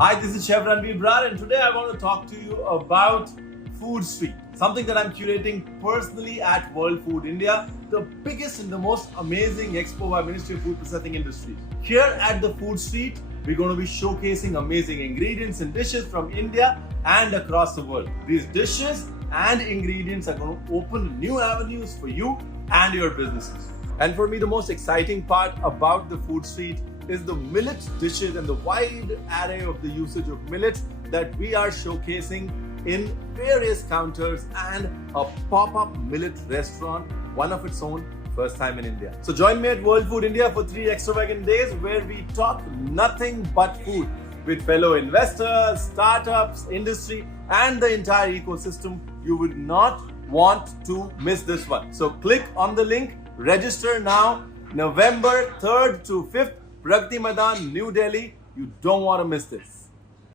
Hi, this is Chef Ranveer Brar, and today I want to talk to you about Food Street, something that I'm curating personally at World Food India, the biggest and the most amazing expo by Ministry of Food Processing Industries. Here at the Food Street, we're going to be showcasing amazing ingredients and dishes from India and across the world. These dishes and ingredients are going to open new avenues for you and your businesses. And for me, the most exciting part about the Food Street is the millet dishes and the wide array of the usage of millet that we are showcasing in various counters and a pop-up millet restaurant, one of its own, first time in India. So join me at World Food India for 3 extravagant days where we talk nothing but food with fellow investors, startups, industry, and the entire ecosystem. You would not want to miss this one. So click on the link, register now, November 3rd to 5th, Pragati Maidan, New Delhi. You don't want to miss this.